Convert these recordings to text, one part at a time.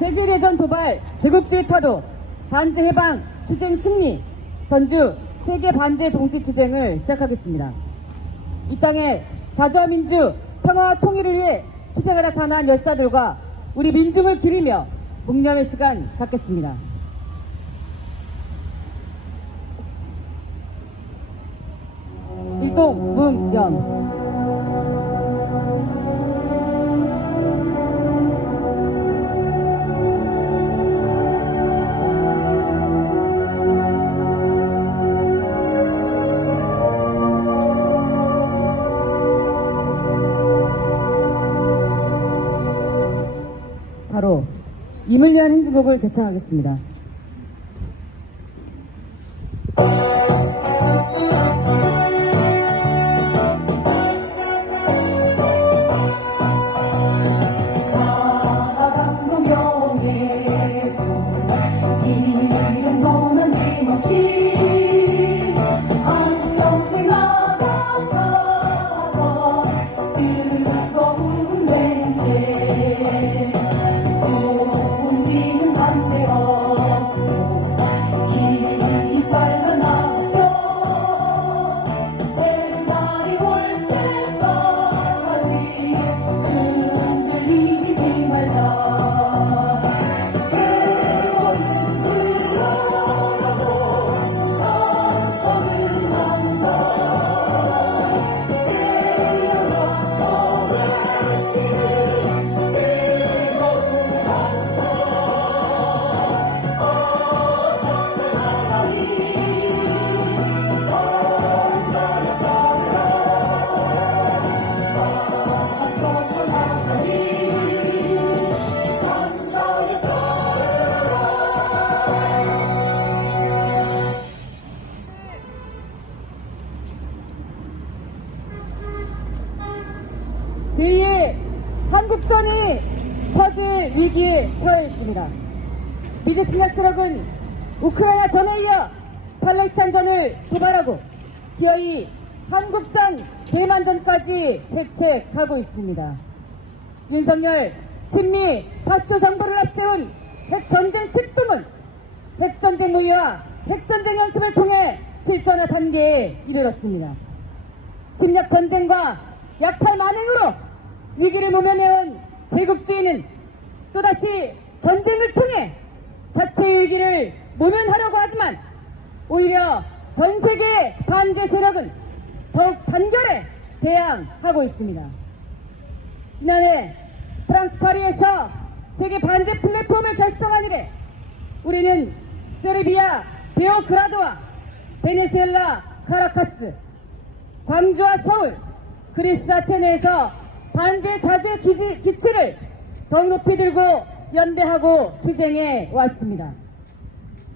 세계대전 도발, 제국주의 타도, 반제 해방, 투쟁 승리, 전주 세계 반제 동시투쟁을 시작하겠습니다. 이 땅에 자주와 민주, 평화와 통일을 위해 투쟁하다 사나운 열사들과 우리 민중을 기리며 묵념의 시간 갖겠습니다. 일동 묵념. 바로 임을 위한 행진곡을 제창하겠습니다. 살아간 동경에 이름도 남김없이 한평생 나가 살아 뜨거운 맹세 동지는 반대 없고 깃발만 남겨 새로운 날이 올 때까지 흔들리지 말자. 세월은 흘러가고 상처는 난다. 깨어나서 외치는 뜨거운 함성 어서 살아가리 선자의 따라 앞서서 나가리 선자의 따라. 제2의 한국전이 터질 위기에 처해 있습니다. 미제 침략 세력은 우크라이나 전에 이어 팔레스타인전을 도발하고 기어이 한국전, 대만전까지 획책하고 있습니다. 윤석열 친미 파쇼 정부를 앞세운 핵전쟁 책동은 핵전쟁 모의와 핵전쟁 연습을 통해 실전화 단계에 이르렀습니다. 침략 전쟁과 약탈 만행으로 위기를 모면해온 제국주의는 또다시 전쟁을 통해 자체의 위기를 모면하려고 하지만 오히려 전 세계 반제 세력은 더욱 단결해 대항하고 있습니다. 지난해 프랑스 파리에서 세계 반제 플랫폼을 결성한 이래 우리는 세르비아 베오그라드와 베네수엘라 카라카스, 광주와 서울, 그리스 아테네에서 반제 자주의 기치를 더욱 높이 들고 연대하고 투쟁해 왔습니다.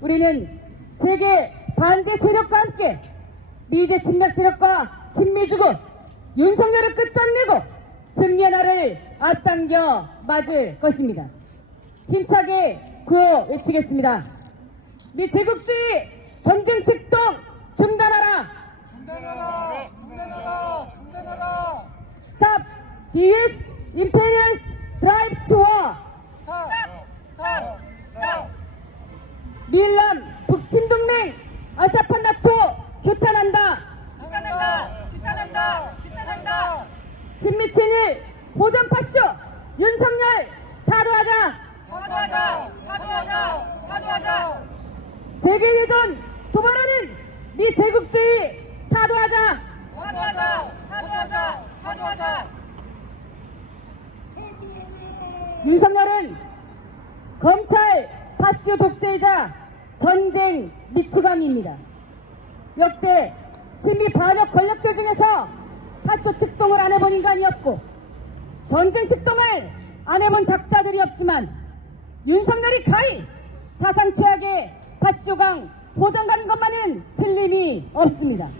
우리는 세계 반제 세력과 함께 미제 침략 세력과 친미주고 윤석열을 끝장내고 승리의 날을 앞당겨 맞을 것입니다. 힘차게 구호 외치겠습니다. 미 제국주의 전쟁 책동 중단하라! 중단하라! 중단하라! 중단하라! Stop this imperialist drive to war! 스탑! 밀란 북침동맹 아시아판 나토 규탄한다! 규탄한다! 친미친일 호전파쇼 윤석열 타도하자! 타도하자! 세계대전 도발하는 미 제국주의 타도하자! 윤석열은 검찰 파쇼 독재이자 전쟁 미치광이입니다. 역대 친미 반역 권력들 중에서 파쇼 측동을 안 해본 인간이 없고 전쟁 측동을 안 해본 작자들이 없지만 윤석열이 가히 사상 최악의 파쇼강 호전간 것만은 틀림이 없습니다.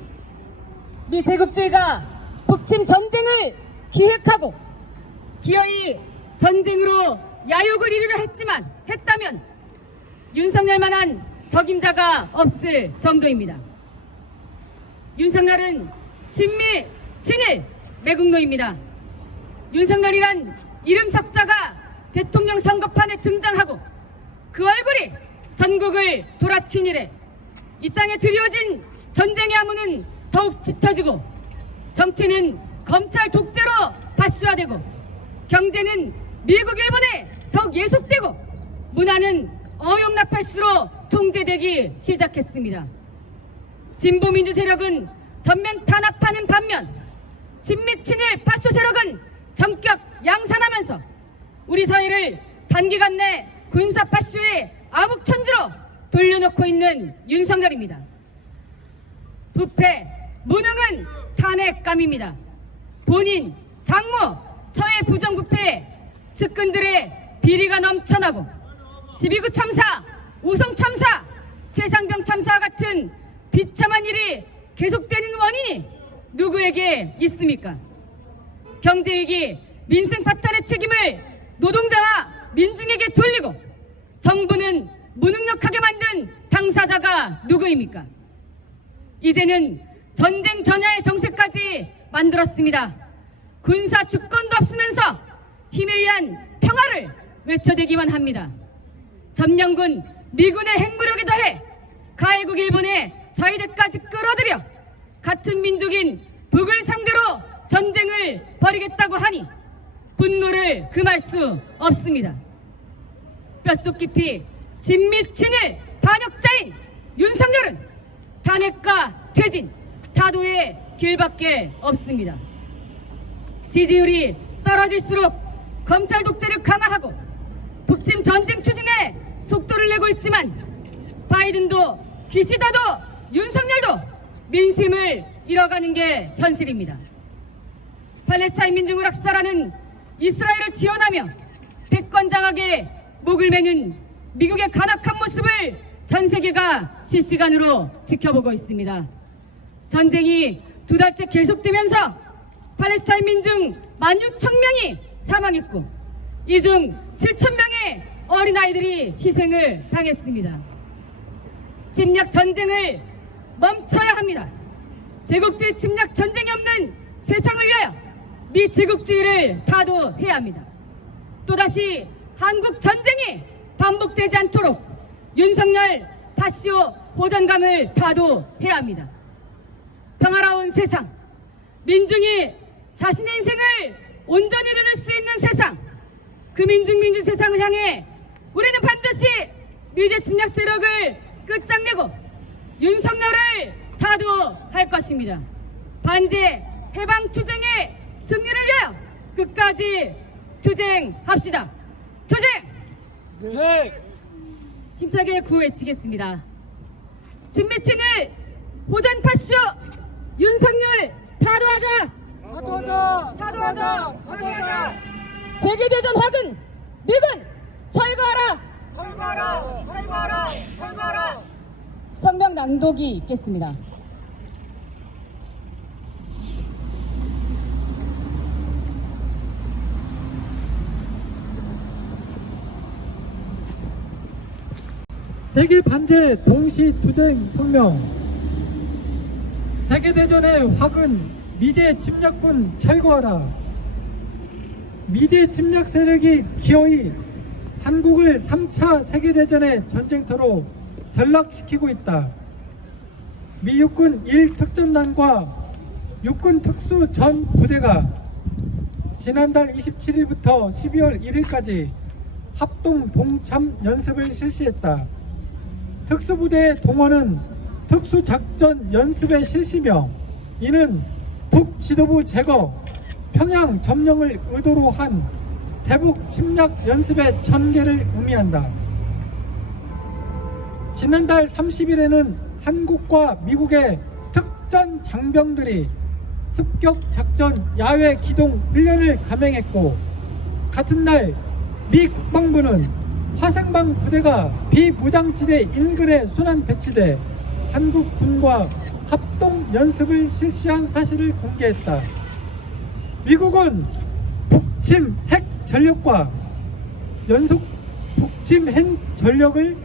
미 제국주의가 북침 전쟁을 기획하고 기어이 전쟁으로 야욕을 이루려 했다면 윤석열만한 적임자가 없을 정도입니다. 윤석열은 친미, 친일, 매국노입니다. 윤석열이란 이름 석자가 대통령 선거판에 등장하고 그 얼굴이 전국을 돌아치니래 이 땅에 드리워진 전쟁의 암호는 더욱 짙어지고 정치는 검찰 독재로 다수화되고 경제는 미국 일본에 더욱 예속되고 문화는 어용나팔수로 통제되기 시작했습니다. 진보민주 세력은 전면 탄압하는 반면 친미친일 파쇼 세력은 전격 양산하면서 우리 사회를 단기간 내 군사 파쇼의 암흑천지로 돌려놓고 있는 윤석열입니다. 부패, 무능은 탄핵감입니다. 본인, 장모, 처의 부정부패에 측근들의 비리가 넘쳐나고 12.9 참사, 오송 참사, 최상병 참사와 같은 비참한 일이 계속되는 원인이 누구에게 있습니까? 경제위기, 민생 파탄의 책임을 노동자와 민중에게 돌리고 정부는 무능력하게 만든 당사자가 누구입니까? 이제는 전쟁 전야의 정세까지 만들었습니다. 군사 주권도 없으면서 힘에 의한 평화를 외쳐대기만 합니다. 점령군 미군의 핵무력에 더해 가해국 일본의 자위대까지 끌어들여 같은 민족인 북을 상대로 전쟁을 벌이겠다고 하니 분노를 금할 수 없습니다. 뼛속 깊이 진미친일 반역자인 윤석열은 탄핵과 퇴진, 타도의 길밖에 없습니다. 지지율이 떨어질수록 검찰 독재를 강화하고 북침 전쟁 추진에 속도를 내고 있지만 바이든도 기시다도 윤석열도 민심을 잃어가는 게 현실입니다. 팔레스타인 민중을 학살하는 이스라엘을 지원하며 패권장악에 목을 매는 미국의 간악한 모습을 전 세계가 실시간으로 지켜보고 있습니다. 전쟁이 2달째 계속되면서 팔레스타인 민중 16,000명이 사망했고 이 중 7,000명의 어린아이들이 희생을 당했습니다. 침략 전쟁을 멈춰야 합니다. 제국주의 침략 전쟁이 없는 세상을 위하여 미제국주의를 타도해야 합니다. 또다시 한국 전쟁이 반복되지 않도록 윤석열 파쇼 호전강을 타도해야 합니다. 평화로운 세상, 민중이 자신의 인생을 온전히 누릴 수 있는 세상, 그 민주 세상을 향해 우리는 반드시 미제 침략 세력을 끝장내고 윤석열을 타도할 것입니다. 반제 해방 투쟁의 승리를 위하여 끝까지 투쟁합시다. 투쟁! 네. 힘차게 구호외치겠습니다. 진미친을 호전 파쇼 윤석열 타도하자! 타도하자. 타도하자. 타도하자. 세계대전 화근 미군 철거하라! 철거하라. 철거하라. 철거하라. 성명 낭독이 있겠습니다. 세계 반제 동시 투쟁 성명. 세계대전의 화근 미제 침략군 철거하라. 미제 침략 세력이 기어이 한국을 3차 세계대전의 전쟁터로 전락시키고 있다. 미 육군 1특전단과 육군 특수 전 부대가 지난달 27일부터 12월 1일까지 합동 동참 연습을 실시했다. 특수부대의 동원은 특수작전 연습의 실시며 이는 북지도부 제거, 평양 점령을 의도로 한 대북 침략 연습의 전개를 의미한다. 지난달 30일에는 한국과 미국의 특전 장병들이 습격 작전 야외 기동 훈련을 감행했고 같은 날 미 국방부는 화생방 부대가 비무장지대 인근에 순환 배치돼 한국 군과 합동 연습을 실시한 사실을 공개했다. 미국은 북침 핵 전력과 북침 핵 전력을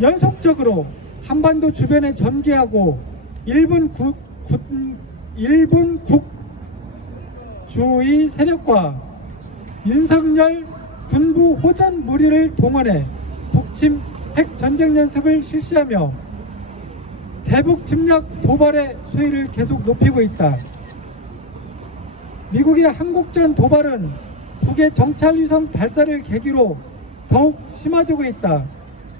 연속적으로 한반도 주변에 전개하고 일본 국주의 세력과 윤석열 군부 호전 무리를 동원해 북침 핵 전쟁 연습을 실시하며 대북 침략 도발의 수위를 계속 높이고 있다. 미국의 한국전 도발은 북의 정찰 위성 발사를 계기로 더욱 심화되고 있다.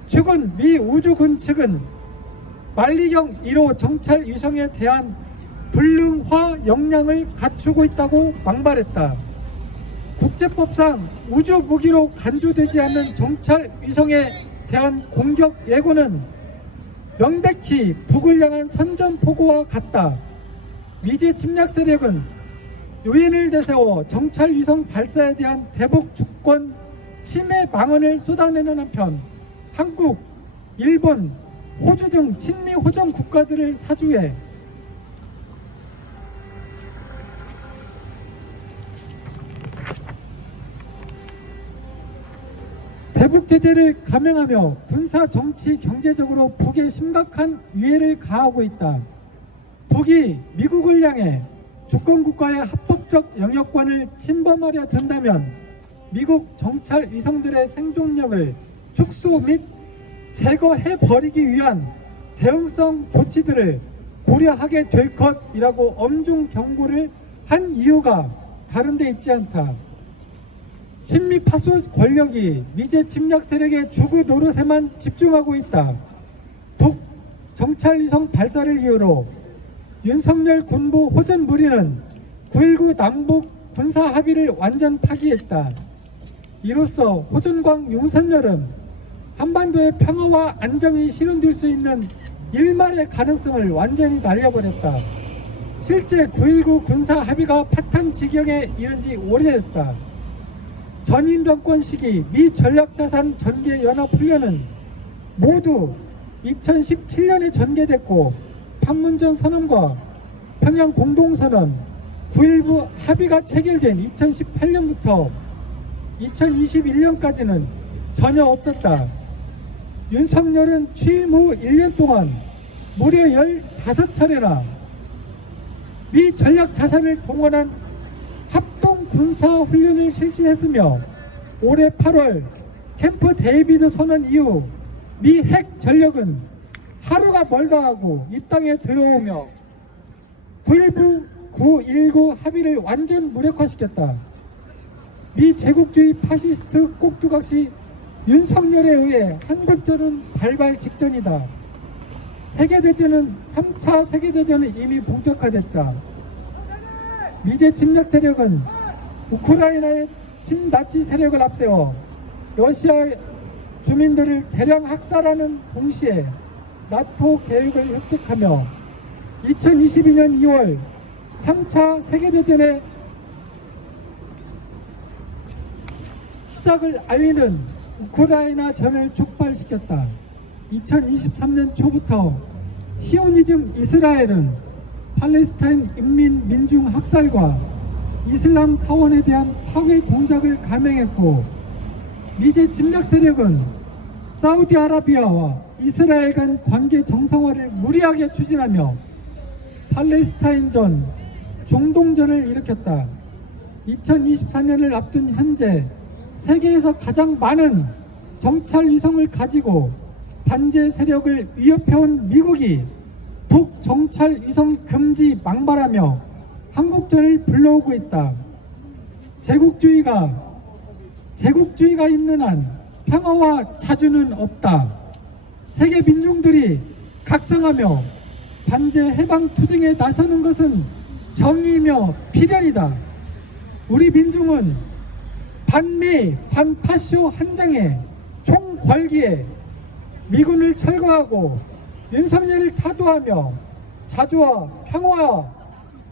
최근 미 우주군 측은 만리경 1호 정찰 위성에 대한 불능화 역량을 갖추고 있다고 막말했다. 국제법상 우주 무기로 간주되지 않는 정찰 위성에 대한 공격 예고는 명백히 북을 향한 선전포고와 같다. 미제 침략 세력은 유엔을 대세워 정찰 위성 발사에 대한 대북 주권 침해 방언을 쏟아내는 한편 한국, 일본, 호주 등 친미 호정 국가들을 사주해 대북 제재를 감행하며 군사, 정치, 경제적으로 북에 심각한 위해를 가하고 있다. 북이 미국을 향해 주권국가의 합법적 영역권을 침범하려 든다면 미국 정찰 위성들의 생존력을 축소 및 제거해버리기 위한 대응성 조치들을 고려하게 될 것이라고 엄중 경고를 한 이유가 다른 데 있지 않다. 친미 파소 권력이 미제 침략 세력의 주구 노릇에만 집중하고 있다. 북 정찰 위성 발사를 이유로 윤석열 군부 호전 무리는 9.19 남북 군사 합의를 완전 파기했다. 이로써 호전광 윤석열은 한반도의 평화와 안정이 실현될 수 있는 일말의 가능성을 완전히 날려버렸다. 실제 9.19 군사 합의가 파탄 지경에 이른 지 오래됐다. 전임 정권 시기 미 전략자산 전개 연합훈련은 모두 2017년에 전개됐고 판문점 선언과 평양 공동선언, 9.19 합의가 체결된 2018년부터 2021년까지는 전혀 없었다. 윤석열은 취임 후 1년 동안 무려 15차례나 미 전략자산을 동원한 합동 군사훈련을 실시했으며 올해 8월 캠프 데이비드 선언 이후 미 핵 전력은 하루가 멀다 하고 이 땅에 들어오며 9.19 합의를 완전 무력화시켰다. 미 제국주의 파시스트 꼭두각시 윤석열에 의해 한국전은 발발 직전이다. 세계대전은 3차 세계대전은 이미 본격화됐다. 미제 침략 세력은 우크라이나의 신나치 세력을 앞세워 러시아 주민들을 대량 학살하는 동시에 나토 계획을 획책하며 2022년 2월 3차 세계대전의 시작을 알리는 우크라이나 전을 촉발시켰다. 2023년 초부터 시오니즘 이스라엘은 팔레스타인 인민 민중 학살과 이슬람 사원에 대한 파괴 공작을 감행했고 미제 침략 세력은 사우디아라비아와 이스라엘 간 관계 정상화를 무리하게 추진하며 팔레스타인전, 중동전을 일으켰다. 2024년을 앞둔 현재 세계에서 가장 많은 정찰 위성을 가지고 반제 세력을 위협해온 미국이 북 정찰 위성 금지 망발하며 한국전을 불러오고 있다. 제국주의가 있는 한 평화와 자주는 없다. 세계 민중들이 각성하며 반제 해방 투쟁에 나서는 것은 정의이며 필연이다. 우리 민중은 반미 반파쇼 한장에 총궐기에 미군을 철거하고 윤석열을 타도하며 자주와 평화와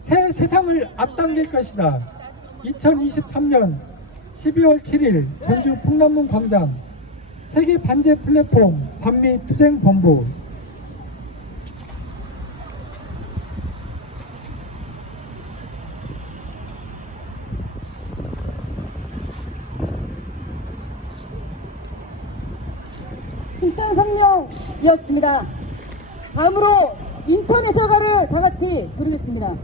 새 세상을 앞당길 것이다. 2023년 12월 7일 전주 풍남문 광장 세계 반제 플랫폼 반미 투쟁 본부. 힘찬 성명이었습니다. 다음으로 인터내셔널가를 다 같이 부르겠습니다.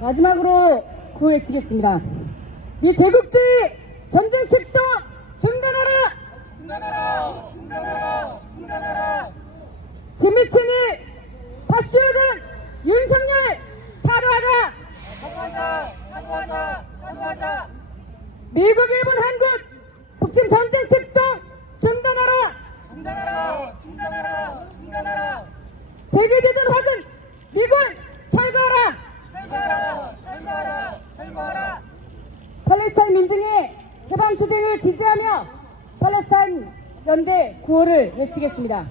마지막으로 구호 외치겠습니다. 이 제국주의 전쟁 책도 중단하라! 중단하라! 중단하라! 중단하라! 진미친이 파쇼전 윤석열 타도하자! 사과하자! 사과하자! 사과하자! 미국, 일본, 한국 북침 전쟁 책도 중단하라! 중단하라! 중단하라! 중단하라! 세계대전 화근 미군 철거하라! 철거하라! 철거하라! 철거하라! 팔레스타인 민중의 해방투쟁을 지지하며 팔레스타인 연대 구호를 외치겠습니다.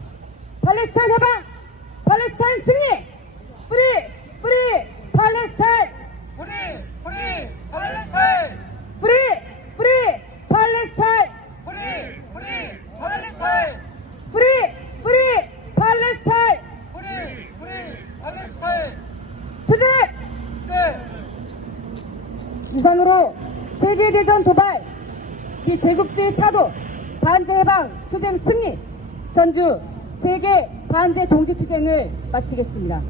팔레스타인 해방! 팔레스타인 승리! 프리! 프리! 팔레스타인! 우리! 우리! 팔레스타인! 프리! 프리! 팔레스타인! 우리! 우리! 팔레스타인! 프리! 프리! 팔레스타인! 우리! 우리! 팔레스타인! 투쟁! 네! 이상으로 세계대전 도발, 비제국주의 타도, 반제해방 투쟁 승리, 전주 세계 반제 동시투쟁을 마치겠습니다.